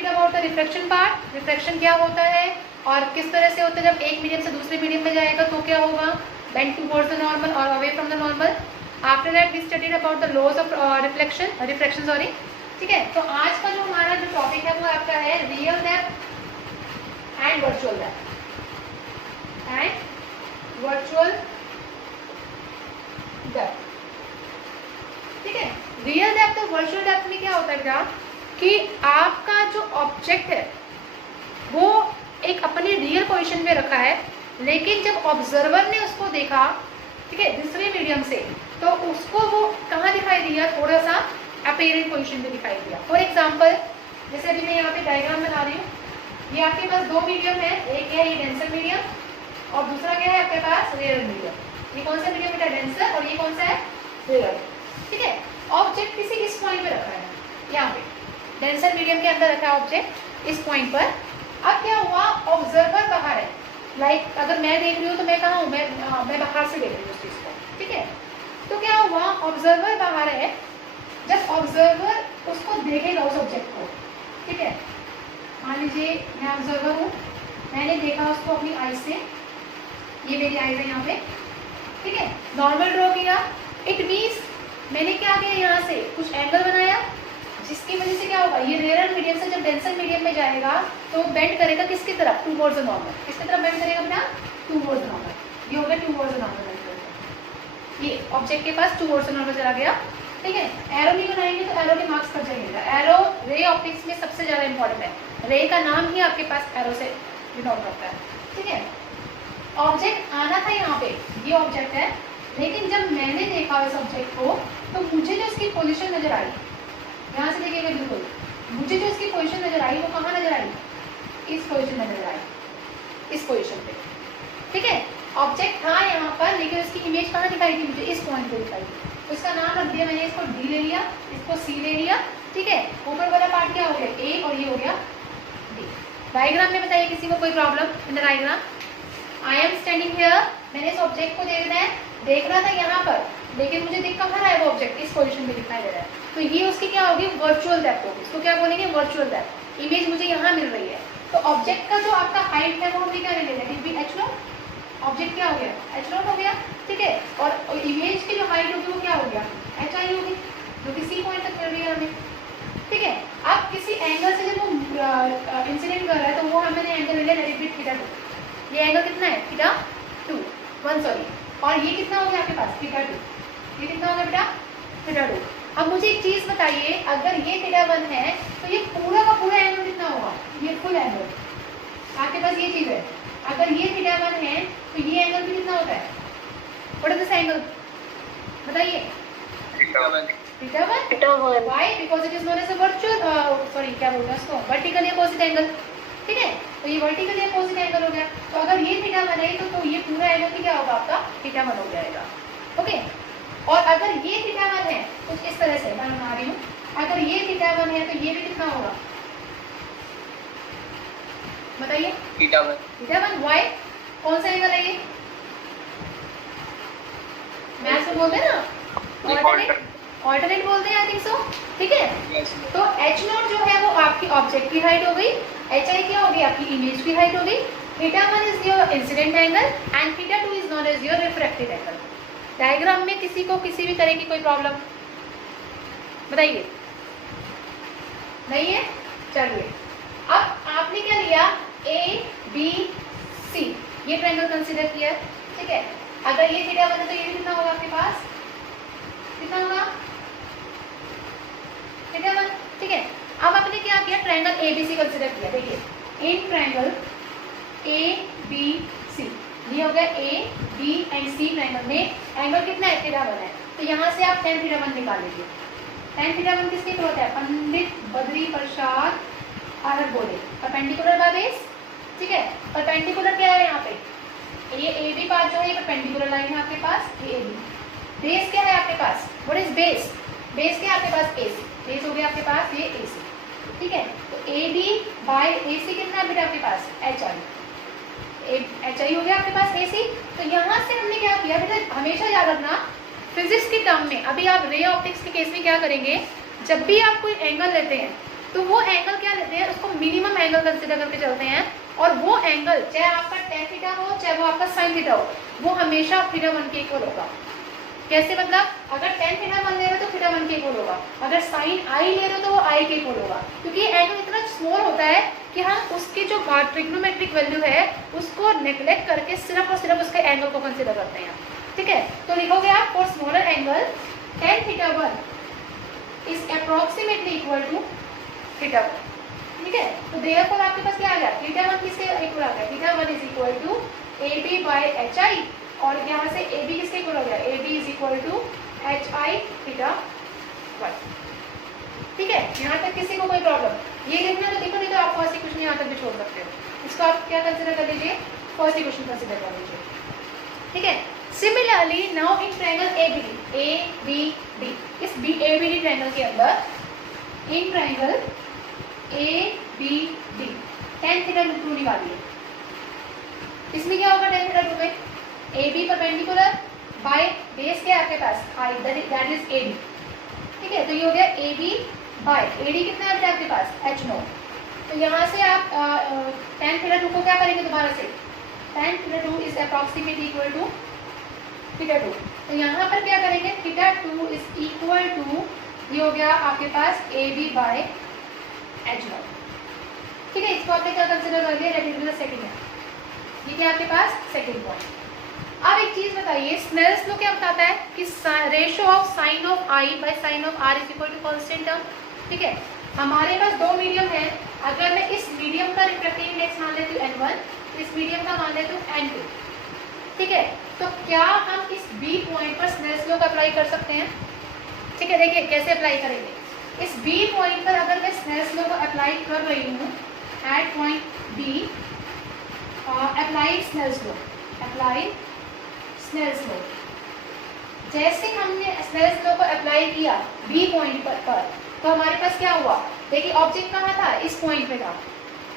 Studied about the refraction part, refraction क्या होता है और किस तरह से होता है, जब एक मीडियम से दूसरे मीडियम में जाएगा तो क्या होगा, बेंड टुवर्ड्स द नॉर्मल और away from the normal. After that we studied about the laws of reflection sorry. ठीक है, तो आज का जो हमारा जो टॉपिक है वो आपका है real depth and virtual depth depth. ठीक है, रियल डेप्थ और वर्चुअल डेप्थ में क्या होता है क्या कि आपका जो ऑब्जेक्ट है वो एक अपनी रियल पोजीशन में रखा है, लेकिन जब ऑब्जर्वर ने उसको देखा, ठीक है, दूसरे मीडियम से, तो उसको वो कहाँ दिखाई दिया, थोड़ा सा अपीयरेंट पोजीशन में दिखाई दिया। फॉर एग्जांपल जैसे अभी मैं यहाँ पे डायग्राम बना रही हूँ, ये आपके पास दो मीडियम है, एक है ये डेंसर मीडियम और दूसरा क्या है आपके पास रेयर मीडियम। ये कौन सा मीडियम बेटा, डेंसर, और ये कौन सा है, रेयर। ठीक है, ऑब्जेक्ट किसी इस पॉइंट पे रखा है, यहाँ पे डेंसर मीडियम के अंदर रखा है ऑब्जेक्ट इस पॉइंट पर। अब क्या हुआ, ऑब्जर्वर बाहर है, लाइक अगर मैं देख रही हूँ तो मैं कहाँ हूँ, मैं बाहर से देख रही हूँ उस चीज को। ठीक है, तो क्या हुआ, ऑब्जर्वर बाहर है, जब ऑब्जर्वर उसको देखेगा उस ऑब्जेक्ट को, ठीक है, मान लीजिए मैं ऑब्जर्वर हूँ, मैंने देखा उसको अपनी आई से, ये मेरी आई है यहाँ पे, ठीक है, नॉर्मल ड्रॉ किया, इट मीन्स मैंने क्या किया, यहाँ से कुछ एंगल बनाया जिसकी वजह से क्या होगा, ये रेयर मीडियम से जब डेंसर मीडियम में जाएगा तो बेंड करेगा किसकी तरफ, टूवर्ड्स द नॉर्मल। किसकी तरफ बेंड करेगा बेटा, टूवर्ड्स द नॉर्मल। ये हो गया टूवर्ड्स द नॉर्मल, ये ऑब्जेक्ट के पास टूवर्ड्स द नॉर्मल चला गया। ठीक है, एरो नहीं बनाएंगे तो एरो के मार्क्स कट जाएंगे। एरो रे ऑप्टिक्स में सबसे ज्यादा इंपॉर्टेंट है, रे का नाम ही आपके पास एरो से डिनोट करता है। ठीक है, ऑब्जेक्ट आना था यहाँ पे, ये ऑब्जेक्ट है, लेकिन जब मैंने देखा इस ऑब्जेक्ट को तो मुझे जो इसकी पोजीशन नजर आई, यहाँ से देखिएगा बिल्कुल, मुझे जो इसकी पोजीशन नजर आई वो कहाँ नजर आई, इस पोजीशन नजर आई, इस पोजीशन पे। ठीक है, ऑब्जेक्ट था यहाँ पर लेकिन उसकी इमेज कहाँ दिखाई थी, मुझे इस पॉइंट पे दिखाई थी, तो इसका नाम रख दिया मैंने, इसको डी ले लिया, इसको सी ले लिया। ठीक है, ऊपर वाला पार्ट क्या हो गया, ए, और ये हो गया डी। डायग्राम में बताइए किसी को कोई problem in the diagram. I am standing here, मैंने इस ऑब्जेक्ट को देख रहा था यहाँ पर, लेकिन मुझे दिख कहाँ रहा है वो ऑब्जेक्ट, इस पोजीशन में दिखाई दे रहा है, तो ये उसकी क्या होगी, वर्चुअल डेप्थ होगी। इसको क्या बोलेंगे, वर्चुअल डेप्थ। इमेज मुझे यहाँ मिल रही है, तो ऑब्जेक्ट का जो आपका हाइट है वो हमने क्या ले लिया, it be H not, object क्या हो गया, एच नॉट हो गया। ठीक है, और इमेज की जो हाइट होगी वो क्या हो गया, एच आई होगी, जो किसी पॉइंट तक मिल रही है हमें। ठीक है, अब किसी एंगल से जब वो इंसिडेंट कर रहा है तो वो हमने एंगल ले लिया नेगेटिव थीटा 2। ये एंगल कितना है, थीटा 1 सॉरी, और ये कितना हो गया आपके पास, थीटा 2। ये कितना हो गया बेटा, थीटा 2। अब मुझे एक चीज बताइए, अगर ये थीटा 1 है तो ये पूरा का पूरा एंगल कितना होगा, ये फुल एंगल। आपके पास ये चीज है, अगर ये थीटा 1 है तो ये एंगल भी कितना होता है, व्हाट इज दिस एंगल बताइए, theta 1। Why, because it is known as a virtual sorry क्या बोलते हैं उसको, वर्टिकली अपोजिट एंगल। ठीक है, तो ये वर्टिकली अपोजिट एंगल हो गया, तो अगर ये थीटा 1 है तो ये पूरा एंगल भी क्या होगा आपका, थीटा 1 हो जाएगा। ओके, और अगर ये थीटा 1 है कुछ इस तरह से मैं बना रही हूँ, अगर ये थीटा 1 है तो ये भी कितना होगा बताइए, थीटा 1। व्हाई, कौन सा एंगल है ये, मैथ्स में बोलते हैं ना, ऑल्टरनेट बोलते हैं, आई थिंक सो। ठीक है, तो एच नॉट जो है वो आपकी ऑब्जेक्ट की हाइट हो गई, एच आई क्या हो गई, आपकी इमेज की हाइट हो गई। Theta 1 is your incident angle and theta 2 is known as your refracted angle. Diagram में किसी को किसी भी तरह की कोई प्रॉब्लम बताइए, नहीं है, चलिए। अब आपने क्या लिया, ए बी सी, ये ट्रायंगल कंसीडर किया। ठीक है, अगर ये थीटा 1 है तो ये कितना होगा आपके पास, कितना होगा, थीटा 1। ठीक है, अब आपने क्या किया, triangle A B C consider किया। देखिए इन ट्रायंगल ए बी सी, ये हो गया A B and C triangle में एंगल कितना है, थीटा 1 है, तो यहाँ से आप tan थीटा 1 निकाल लीजिए। tan थीटा 1 किसके थ्रू होता है, पंडित बद्री प्रसाद आर्य बोले, परपेंडिकुलर बाय बेस। ठीक है, परपेंडिकुलर क्या है यहाँ पे, ये ए बी पार्ट जो है ये परपेंडिकुलर लाइन है आपके पास, ये ए बी। बेस क्या है आपके पास, व्हाट इज बेस, बेस क्या है आपके पास, ए सी, बेस हो गया आपके पास ये ए सी। ठीक है, तो ए बी बाय ए सी कितना है बेटा आपके पास, एच आई, एच आई हो गया आपके पास ए सी। तो यहाँ से हमने क्या किया बेटा, हमेशा याद रखना फिजिक्स के टर्म में, अभी आप रे ऑप्टिक्स के केस में क्या करेंगे, जब भी आप कोई एंगल लेते हैं तो वो एंगल क्या लेते हैं, उसको मिनिमम एंगल कंसिडर करके चलते हैं, और वो एंगल चाहे आपका tan थीटा हो चाहे वो आपका sin थीटा हो, वो हमेशा थीटा 1 के इक्वल होगा। कैसे मतलब, अगर tan थीटा 1 ले रहे हो तो थीटा 1 के इक्वल होगा, अगर sin i ले रहे हो तो वो i के इक्वल होगा, क्योंकि एंगल इतना स्मॉल होता है कि हम उसकी जो ट्रिग्नोमेट्रिक वैल्यू है उसको नेग्लेक्ट करके सिर्फ और सिर्फ उसके एंगल को कंसिडर करते हैं। ठीक है, तो लिखोगे आप for smaller angle tan theta 1 is approximately equal to theta 1। ठीक है, तो देयरफॉर आपके पास क्या आ गया, थीटा 1 किसके इक्वल आ गया, theta 1 is equal to AB by HI, और यहाँ से AB किसके इक्वल हो गया, AB is equal to HI theta 1। ठीक है, यहाँ तक किसी को कोई प्रॉब्लम, ये देखना तो देखो, नहीं तो आप फर्स्ट इक्वेशन यहाँ तक भी छोड़ सकते हो, इसको आप क्या कंसिडर कर लीजिए, फर्स्ट इक्वेशन कंसिडर कर लीजिए। ठीक है, similarly now in triangle ABD, इस ABD ट्रायंगल के अंदर, in triangle ABD tan theta root 2 निकालिए। इसमें क्या होगा tan थीटा रूट में, AB परपेंडिकुलर बाय बेस क्या है आपके पास, हाइट, दैट इज AD। ठीक है, तो ये हो गया AB बाय AD कितना है आपके पास, H0। तो यहाँ से आप tan थीटा 2 को क्या करेंगे दोबारा से, tan theta 2 is approximately equal to theta 2। तो यहाँ पर क्या करेंगे, थीटा 2 इज इक्वल टू, ये हो गया आपके पास AB बाय H0। ठीक है, इसको आपने क्या कंसिडर कर दिया, let it be the second है, ये क्या आपके पास सेकंड पॉइंट। अब एक चीज बताइए, स्नेल्स लॉ क्या बताता है कि ratio of sine of I by sine of R is equal to constant term. ठीक है, हमारे पास दो मीडियम है, अगर मैं इस मीडियम का रिफ्रैक्टिव इंडेक्स मान लेती हूँ n1, तो इस मीडियम का मान लेती हूँ n2। ठीक है, तो क्या हम इस B पॉइंट पर स्नेल्स लॉ का अप्लाई कर सकते हैं। ठीक है, देखिए कैसे अप्लाई करेंगे, इस B पॉइंट पर अगर मैं स्नेल्स लॉ को अप्लाई कर रही हूँ at point B, apply Snell's law, जैसे हमने स्नेल्स लॉ को अप्लाई किया B पॉइंट पर तो हमारे पास क्या हुआ, देखिए ऑब्जेक्ट कहाँ था, इस पॉइंट पे था।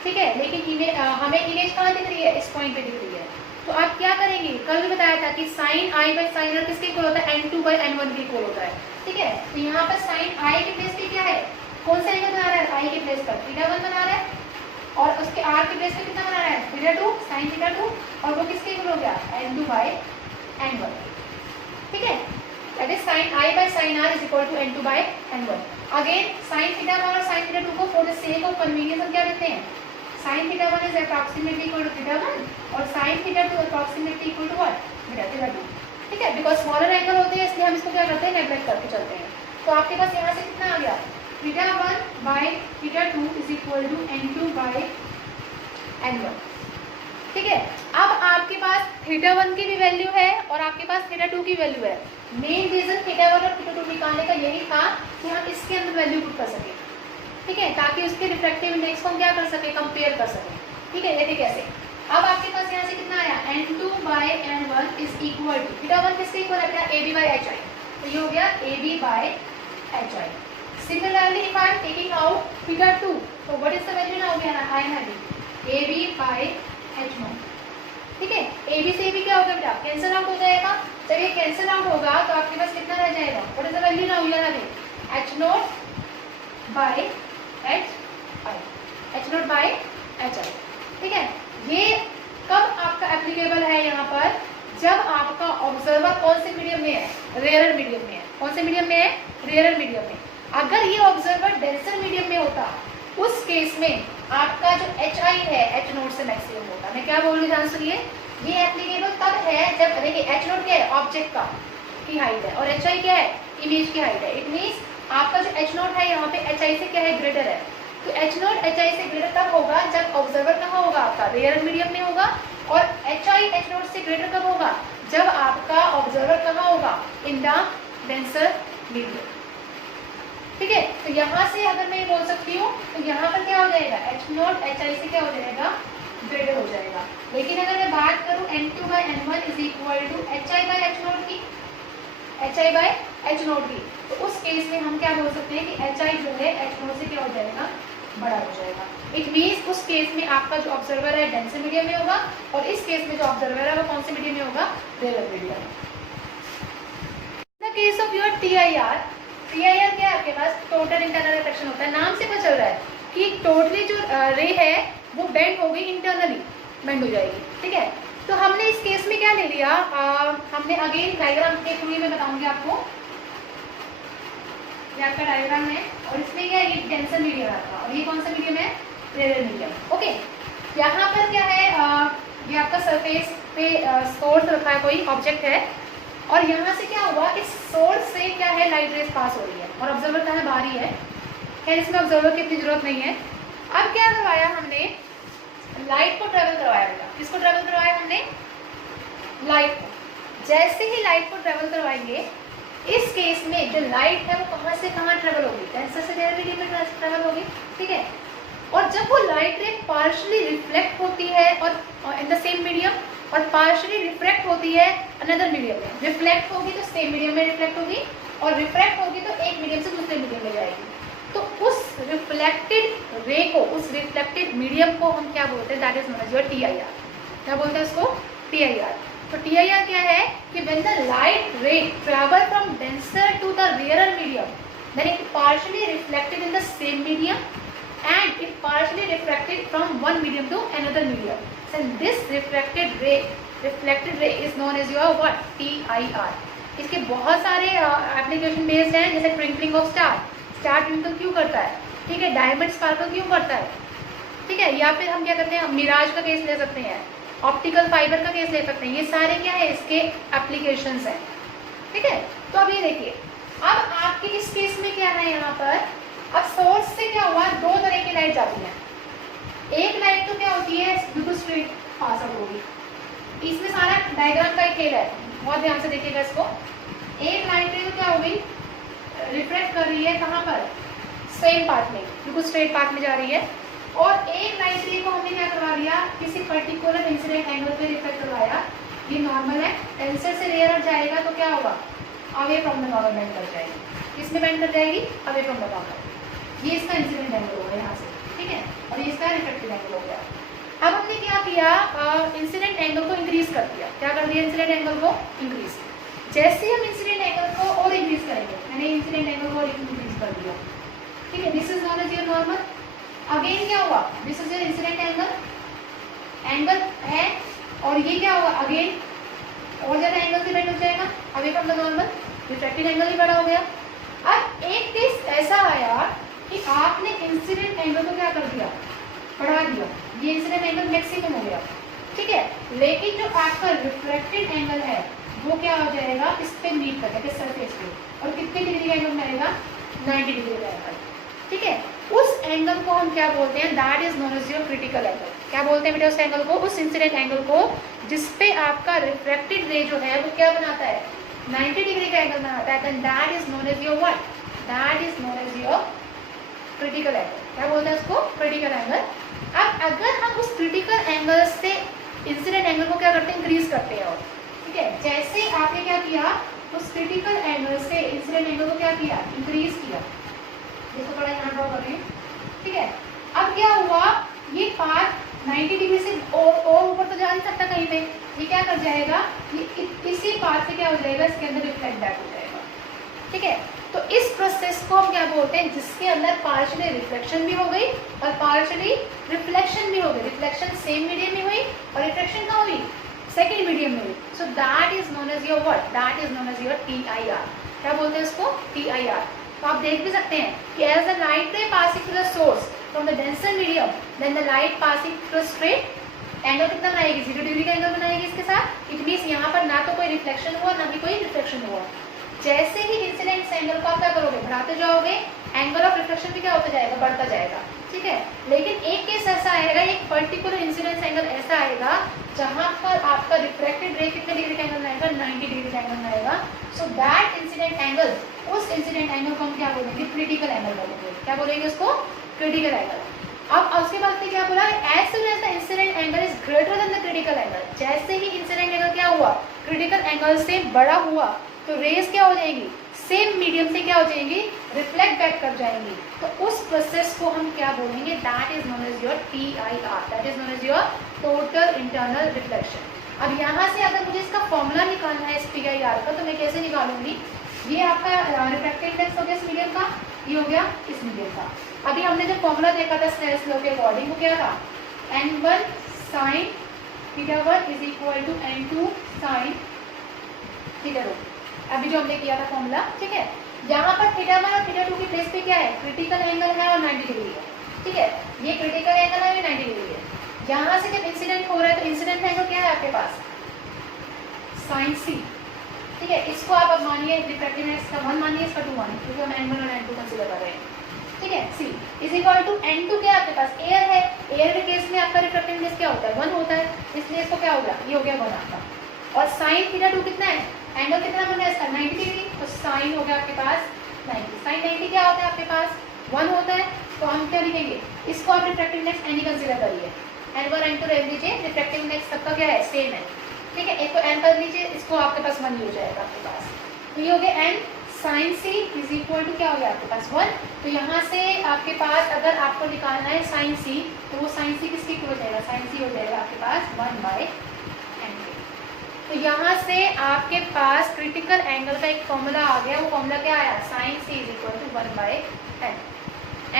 ठीक है, लेकिन हमें इमेज कहाँ दिख रही है, इस पॉइंट पे दिख रही है। तो आप क्या करेंगे, कल भी बताया था कि sine I by sine R किसके इक्वल होता है, n2 बाय n1 के इक्वल होता है। ठीक है, तो यहाँ पर साइन I के प्लेस पे क्या है, कौन सा एंगल बना रहा है, I के प्लेस पर थीटा 1 बना रहा है, और उसके R के प्लेस पे कितना बना रहा है, थीटा 2, साइन थीटा 2, और वो किसके इक्वल हो गया, n2 बाय n1। ठीक है, that is sine I by sine R is equal to n2 by n1। Again sine theta 1 और साइन थीटा 2 को for the sake of convenience हम क्या देते हैं, sine theta 1 is approximately equal to theta 1 और sine theta 2 approximately equal to what, theta 2। ठीक है, because smaller angle होते हैं इसलिए हम इसको क्या करते हैं, नेगलेक्ट करके चलते हैं। तो आपके पास यहाँ से कितना आ गया, theta 1 by theta 2 is equal to n2 by n1। ठीक है, अब आपके पास थीटा 1 की भी वैल्यू है और आपके पास थीटा 2 की वैल्यू है। मेन रीजन थीटा 1 और थीटा 2 निकालने का यही था कि हम इसके अंदर वैल्यू पुट कर सकें। ठीक है, ताकि उसके रिफ्रैक्टिव इंडेक्स को हम क्या कर सके, कंपेयर कर सकें। ठीक है, देखिए कैसे, अब आपके पास यहाँ से कितना आया, n2 by n1 is equal to, theta 1 किसके इक्वल है बेटा, AB बाय HI, तो ये हो गया AB by HI। Similarly if I am taking out theta 2, तो what is the value now we are having, AB by H0। ठीक है, AB से AB क्या होगा बेटा, कैंसिल आउट हो जाएगा। जब ये कैंसिल आउट होगा तो आपके पास कितना रह जाएगा, what is the value now we are having, H0 by H0 by HI। ठीक है, ये कब आपका एप्लीकेबल है यहाँ पर, जब आपका ऑब्जर्वर कौन से मीडियम में है, रेयरर मीडियम में है। कौन से मीडियम में है, रेयरर मीडियम में। अगर ये ऑब्जर्वर डेंसर मीडियम में होता, उस केस में आपका जो HI है H0 से मैक्सिमम होता। मैं क्या बोल रही हूँ, ध्यान सुनिए, ये एप्लीकेबल तब है जब, देखिए H0 क्या है, ऑब्जेक्ट का की हाइट है, और HI क्या है, इमेज की हाइट है। इट मीन्स आपका जो H0 है यहाँ पे HI से क्या है, ग्रेटर है। तो H0 HI से ग्रेटर तब होगा जब ऑब्जर्वर कहाँ होगा, आपका रेयर मीडियम में होगा, और HI H0 से ग्रेटर कब होगा, जब आपका ऑब्जर्वर कहाँ होगा, इन द डेंसर मीडियम। ठीक है, तो यहाँ से अगर मैं बोल सकती हूँ तो यहाँ पर क्या हो जाएगा, H0 HI से क्या हो जाएगा, ग्रेटर हो जाएगा। लेकिन अगर मैं बात करूँ n2 by n1 is equal to HI by H0 की, HI बाय H0 की, तो उस केस में हम क्या बोल सकते हैं कि HI जो है H0 से क्या हो जाएगा, बड़ा हो जाएगा। इट मीन्स उस केस में आपका जो ऑब्जर्वर है डेंसर मीडियम में होगा, और इस केस में जो ऑब्जर्वर है वो कौन से मीडियम में होगा, रेयर मीडियम में। In the case of your TIR क्या है आपके पास, टोटल इंटरनल रिफ्लेक्शन होता है, नाम से पता चल रहा है कि टोटली जो रे है वो बेंड हो गई, इंटरनली बेंड हो जाएगी। ठीक है, तो हमने इस केस में क्या ले लिया, हमने अगेन डायग्राम के थ्रू मैं बताऊंगी आपको, ये आपका डायग्राम है और इसमें क्या है, ये डेंसर मीडियम है आपका और ये कौन सा मीडियम है, रेयर मीडियम। ओके, यहाँ पर क्या है, ये आपका सरफेस पे सोर्स रखा है, कोई ऑब्जेक्ट है और यहाँ से क्या हुआ, इस सोर्स से क्या है, लाइट रेस पास हो रही है और ऑब्जर्वर कहाँ बाहर ही है, खैर इसमें ऑब्जर्वर की इतनी जरूरत नहीं है। अब क्या करवाया हमने, लाइट को ट्रेवल करवाया बेटा, किसको ट्रेवल करवाया हमने, लाइट को। जैसे ही लाइट को ट्रेवल करवाएंगे, इस केस में जो लाइट है वो कहाँ से कहाँ ट्रेवल होगी, डेंसर से रेयर मीडियम में ट्रेवल होगी। ठीक है, और जब वो लाइट रे पार्शली रिफ्लेक्ट होती है और इन द सेम मीडियम और पार्शली रिफ्रैक्ट होती है अनदर मीडियम में, रिफ्लेक्ट होगी तो सेम मीडियम में रिफ्लेक्ट होगी और रिफ्रैक्ट होगी तो एक मीडियम से दूसरे मीडियम में जाएगी। तो उस रिफ्लेक्टेड रे को, उस रिफ्लेक्टेड मीडियम को हम क्या बोलते हैं, that is known as your TIR। क्या बोलते हैं उसको, TIR। तो TIR क्या है कि when the light ray travel from denser to the rarer medium, then it partially reflected in the same medium and it partially refracted from one medium to another medium. So this reflected ray is known as your what, TIR। इसके बहुत सारे application based हैं, जैसे twinkling of star, star twinkle क्यों करता है, ठीक है, डायमंड स्पार्कल क्यों करता है, ठीक है, या फिर हम क्या करते हैं, मिराज का केस ले सकते हैं, ऑप्टिकल फाइबर का केस ले सकते हैं, ये सारे क्या है, इसके एप्लीकेशंस हैं। ठीक है, तो अब ये देखिए, अब आपके इस केस में क्या है, यहाँ पर अब सोर्स से क्या हुआ, दो तरह की लाइट जाती है। एक लाइट तो क्या होती है, बिल्कुल स्ट्रेट पास आउट होगी, इसमें सारा डायग्राम का ही खेल है, बहुत ध्यान से देखिएगा इसको। एक लाइट तो क्या होगी, रिफ्लेक्ट कर रही है कहाँ पर, सेम पाथ में, बिल्कुल स्ट्रेट पाथ में जा रही है, और एक लाइट रे को हमने क्या करवा दिया, किसी पर्टिकुलर इंसिडेंट एंगल पे रिफ्लेक्ट करवाया। ये नॉर्मल है, डेंसर से रेयर जाएगा तो क्या होगा, away from the normal bend कर जाएगी। किसमें बेंड कर जाएगी, अवे फ्रॉम द नॉर्मल। ये इसका इंसिडेंट एंगल हो गया यहाँ से, ठीक है, और ये इसका रिफ्लेक्टेड एंगल हो गया। अब हमने क्या किया, इंसिडेंट एंगल को इंक्रीज कर दिया। क्या कर दिया, इंसिडेंट एंगल को इंक्रीज। जैसे हम इंसिडेंट एंगल को और इंक्रीज करेंगे, मैंने इंसिडेंट एंगल को इंक्रीज कर दिया, ठीक है, this is known as your normal. Again क्या हुआ, this is your incident angle है, और ये क्या हुआ, अगेन और ज्यादा एंगल से बेंड हो जाएगा, away from the normal, reflected angle भी बड़ा हो गया। अब एक केस ऐसा आया कि आपने इंसिडेंट एंगल को क्या कर दिया, बढ़ा दिया, ये इंसिडेंट एंगल मैक्सिमम हो गया, ठीक है, लेकिन जो आपका रिफ्लेक्टेड एंगल है वो क्या हो जाएगा, इस पे मीट कर जाएगा सरफेस पे, और कितने डिग्री का एंगल बनेगा, 90 डिग्री का एंगल। ठीक है, उस एंगल को हम क्या बोलते हैं, that is known as your critical angle. क्या बोलते हैं बेटा उस एंगल को, उस इंसिडेंट एंगल को जिसपे आपका रिफ्लेक्टेड रे जो है वो क्या बनाता है, 90 डिग्री का एंगल बनाता है, then that is known as your what, that is known as your critical angle. क्या बोलते हैं उसको, क्रिटिकल एंगल। अब अगर हम उस क्रिटिकल एंगल से इंसिडेंट एंगल को क्या करते हैं, इंक्रीज करते हैं, और ठीक है, जैसे आपने क्या किया, उस क्रिटिकल एंगल से इंसिडेंट एंगल को क्या किया, इंक्रीज किया, जिसको थोड़ा यहाँ ड्रॉ कर रहे हैं, ठीक है। अब क्या हुआ, ये पाथ 90 डिग्री से और ऊपर तो जा नहीं सकता कहीं पे, ये क्या कर जाएगा, ये इसी पाथ से क्या हो जाएगा, इसके अंदर रिफ्लेक्ट बैक हो जाएगा। ठीक है, तो इस प्रोसेस को हम क्या बोलते हैं, जिसके अंदर पार्शियली रिफ्लेक्शन भी हो गई और पार्शियली रिफ्लेक्शन भी हो गई। रिफ्लेक्शन सेम मीडियम में हुई और रिफ्लेक्शन कहाँ हुई, सेकेंड मीडियम में हुई। So that is known as your what, that is known as your TIR। क्या बोलते हैं उसको, TIR। तो आप देख भी सकते हैं कि as the light ray passing through the source from the denser medium, then the light passing through straight, angle कितना बनाएगी, 0 डिग्री का एंगल बनाएगी इसके साथ। इट मीन्स यहाँ पर ना तो कोई रिफ्लेक्शन हुआ ना ही कोई रिफ्लेक्शन हुआ। जैसे ही इंसिडेंट एंगल को आप क्या करोगे, बढ़ाते जाओगे, एंगल ऑफ रिफ्लेक्शन भी क्या होता जाएगा, बढ़ता जाएगा। ठीक है, लेकिन एक केस ऐसा आएगा, एक पर्टिकुलर इंसिडेंस एंगल ऐसा आएगा जहां पर आपका रिफ्रैक्टेड रे कितने डिग्री का एंगल आएगा, 90 डिग्री का एंगल आएगा। सो दैट इंसिडेंट एंगल, उस इंसिडेंट एंगल को हम क्या बोलेंगे, क्रिटिकल एंगल बोलेंगे। क्या बोलेंगे उसको, क्रिटिकल एंगल। अब उसके बाद से क्या बोला, as soon as the incident angle is greater than the critical angle. जैसे ही इंसिडेंट एंगल क्या हुआ, क्रिटिकल एंगल से बड़ा हुआ, तो रेज क्या हो जाएगी, सेम मीडियम से क्या हो जाएंगी, रिफ्लेक्ट बैक कर जाएंगी। तो उस प्रोसेस को हम क्या बोलेंगे, that is known as your TIR, that is known as your total internal reflection. अब यहाँ से अगर मुझे इसका फॉर्मूला निकालना है इस TIR का, तो मैं कैसे निकालूंगी, ये आपका रिफ्लेक्टेड इंडेक्स हो गया इस मीडियम का, ये हो गया इस मीडियम का, अभी हमने जो फॉर्मूला देखा था स्नेल्स लॉ के अकॉर्डिंग, वो क्या था, n1 sin θ1 is equal to n2 sin θ2। अभी जो हमने किया था फॉर्मूला, ठीक है, जहाँ पर θ1 और θ2 की प्लेस पे क्या है, क्रिटिकल एंगल है और 90 डिग्री है, ठीक है, ये क्रिटिकल एंगल है, ये 90 डिग्री है। जहाँ से जब इंसिडेंट हो रहा है तो इंसिडेंट एंगल क्या है आपके पास, sin c, ठीक है। इसको आप अब मानिए रिफ्रैक्टिव इंडेक्स का 1 मानिए, इसका 2 मानिए, क्योंकि हम n1 और n2 कंसीडर कर रहे हैं, ठीक है। c is equal to n2 क्या आपके पास एयर है, एयर के केस में आपका रिफ्रैक्टिव इंडेक्स क्या होता है, 1 होता है, इसलिए इसको क्या होगा, ये हो गया 1 आपका। और sin θ2 कितना है, एंगल कितना बन रहा है इसका 90 डिग्री, तो sin हो गया आपके पास 90। sin 90 क्या होता है आपके पास 1 होता है, तो हम क्या लिखेंगे, इसको आप रिफ्रैक्टिव इंडेक्स n ही कंसीडर करिए, n1 n2 रख लीजिए, रिफ्रैक्टिव इंडेक्स सबका क्या है, सेम है, ठीक है। एक को n कर लीजिए, इसको आपके पास 1 ही हो जाएगा आपके पास, तो ये हो गया n sin c is equal to क्या हो गया आपके पास 1। तो यहाँ से आपके पास अगर आपको निकालना है sin c, तो वो sin c किसके इक्वल हो जाएगा, sin c हो जाएगा आपके पास 1/n। तो यहाँ से आपके पास क्रिटिकल एंगल का एक फॉर्मूला आ गया, वो फॉर्मूला क्या आया, sin c is equal to 1/n।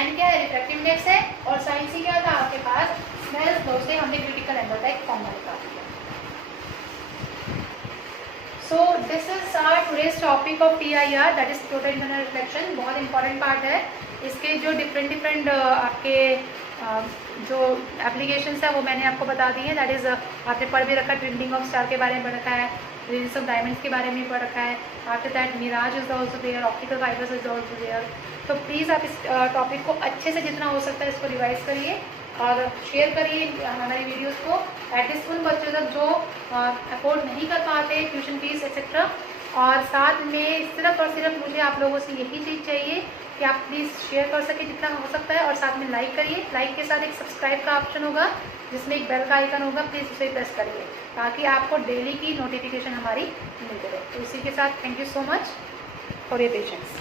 n क्या है, रिफ्रैक्टिव इंडेक्स है, और sin c क्या था आपके पास, स्नेल्स लॉ से हमने क्रिटिकल एंगल का एक फॉर्मूला निकाल दिया। So this is our today's topic of TIR, that is total internal reflection। बहुत इंपॉर्टेंट पार्ट है, इसके जो डिफरेंट आपके जो एप्लीकेशंस है वो मैंने आपको बता दी है। दैट इज़ आपने पढ़ भी रखा, ट्विंकलिंग ऑफ स्टार के बारे में पढ़ रखा है, रेडियस ऑफ डायमंड्स के बारे में पढ़ रखा है, after that mirage is also there, optical fibres is also there. तो प्लीज़ आप इस टॉपिक को अच्छे से जितना हो सकता है इसको रिवाइज करिए और शेयर करिए हमारी वीडियोस को एटलीस्ट उन बच्चों तक जो अफोर्ड नहीं कर पाते ट्यूशन फीस एक्सेट्रा। और साथ में सिर्फ और सिर्फ मुझे आप लोगों से यही चीज़ चाहिए कि आप प्लीज़ शेयर कर सके जितना हो सकता है, और साथ में लाइक करिए। लाइक के साथ एक सब्सक्राइब का ऑप्शन होगा जिसमें एक बेल का आइकन होगा, प्लीज़ उसे प्रेस करिए ताकि आपको डेली की नोटिफिकेशन हमारी मिलती रहे। तो इसी के साथ thank you so much for your patience.